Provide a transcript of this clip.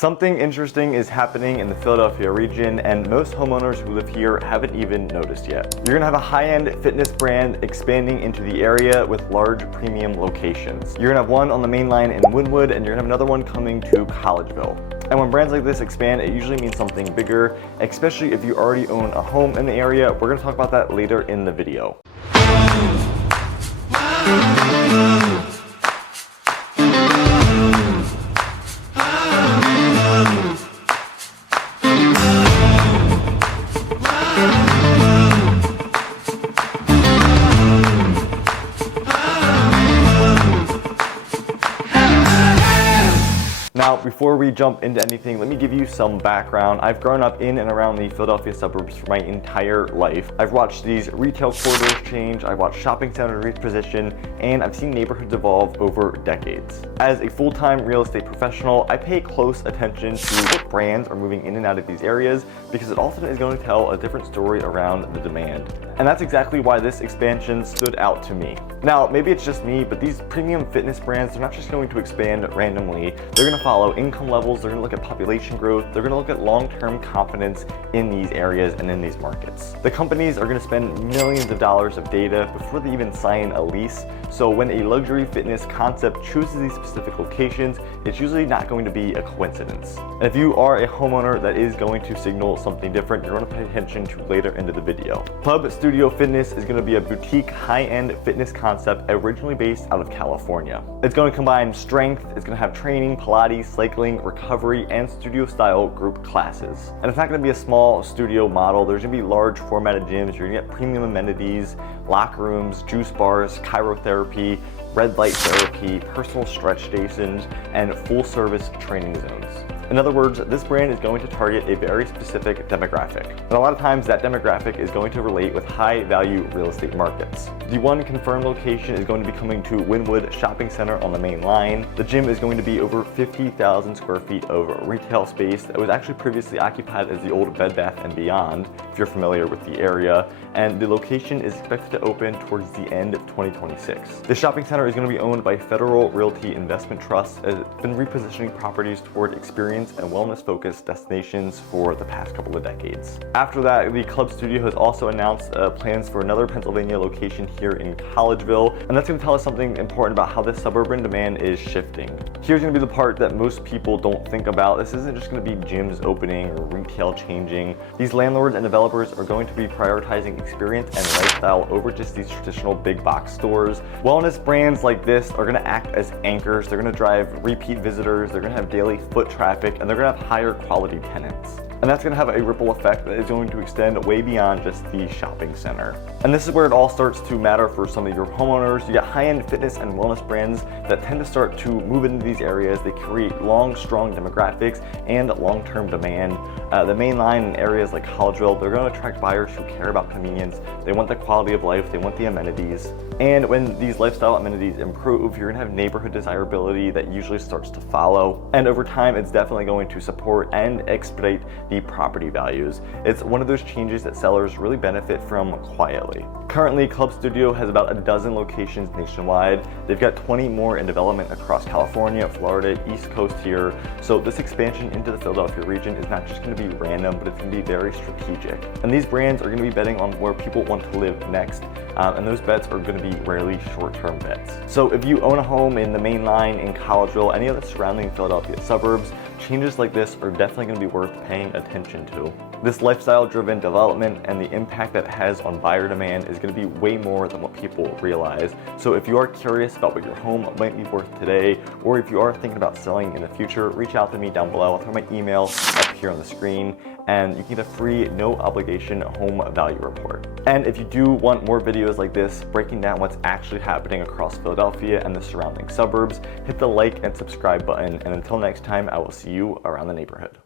Something interesting is happening in the Philadelphia region, and most homeowners who live here haven't even noticed yet. You're gonna have a high-end fitness brand expanding into the area with large premium locations. You're gonna have one on the main line in Wynnewood, and you're gonna have another one coming to Collegeville. And when brands like this expand, it usually means something bigger, especially if you already own a home in the area. We're gonna talk about that later in the video. Now, before we jump into anything, let me give you some background. I've grown up in and around the Philadelphia suburbs for my entire life. I've watched these retail corridors change, I've watched shopping centers reposition, and I've seen neighborhoods evolve over decades. As a full-time real estate professional, I pay close attention to what brands are moving in and out of these areas because it often is going to tell a different story around the demand. And that's exactly why this expansion stood out to me. Now, maybe it's just me, but these premium fitness brands, they're not just going to expand randomly. They're going to follow income levels, they're going to look at population growth, they're going to look at long-term confidence in these areas and in these markets. The companies are going to spend millions of dollars of data before they even sign a lease. So when a luxury fitness concept chooses these specific locations, it's usually not going to be a coincidence. And if you are a homeowner that is going to signal something different, you're going to pay attention to later into the video. Club Studio Fitness is going to be a boutique high-end fitness concept originally based out of California. It's going to combine strength, it's going to have training, Pilates, cycling, recovery, and studio-style group classes. And it's not going to be a small studio model. There's going to be large formatted gyms. You're going to get premium amenities, locker rooms, juice bars, chirotherapy, red light therapy, personal stretch stations, and full-service training zones. In other words, this brand is going to target a very specific demographic. And a lot of times that demographic is going to relate with high-value real estate markets. The one confirmed location is going to be coming to Wynnewood Shopping Center on the main line. The gym is going to be over 50,000 square feet of retail space that was actually previously occupied as the old Bed Bath & Beyond, if you're familiar with the area. And the location is expected to open towards the end of 2026. The shopping center is going to be owned by Federal Realty Investment Trust. It's been repositioning properties toward experience and wellness-focused destinations for the past couple of decades. After that, the Club Studio has also announced plans for another Pennsylvania location here in Collegeville, and that's going to tell us something important about how this suburban demand is shifting. Here's going to be the part that most people don't think about. This isn't just going to be gyms opening or retail changing. These landlords and developers are going to be prioritizing experience and lifestyle over just these traditional big box stores. Wellness brands like this are going to act as anchors. They're going to drive repeat visitors. They're going to have daily foot traffic, and they're going to have higher quality tenants. And that's going to have a ripple effect that is going to extend way beyond just the shopping center. And this is where it all starts to matter for some of your homeowners. You got high-end fitness and wellness brands that tend to start to move into these areas. They create long, strong demographics and long-term demand. The main line in areas like Collegeville, they're going to attract buyers who care about convenience. They want the quality of life, they want the amenities. And when these lifestyle amenities improve, you're going to have neighborhood desirability that usually starts to follow. And over time, it's definitely going to support and expedite the property values. It's one of those changes that sellers really benefit from quietly. Currently, Club Studio has about a dozen locations nationwide. They've got 20 more in development across California, Florida, East Coast here. So this expansion into the Philadelphia region is not just going to be random, but it's going to be very strategic. And these brands are going to be betting on where people want to live next. And those bets are going to be rarely short-term bets. So if you own a home in the main line in Collegeville, any of the surrounding Philadelphia suburbs, changes like this are definitely going to be worth paying attention to. This lifestyle-driven development and the impact that it has on buyer demand is going to be way more than what people realize. So if you are curious about what your home might be worth today, or if you are thinking about selling in the future, reach out to me down below. I'll throw my email up here on the screen, and you can get a free, no obligation home value report. And if you do want more videos like this, breaking down what's actually happening across Philadelphia and the surrounding suburbs, hit the like and subscribe button. And until next time, I will see you around the neighborhood.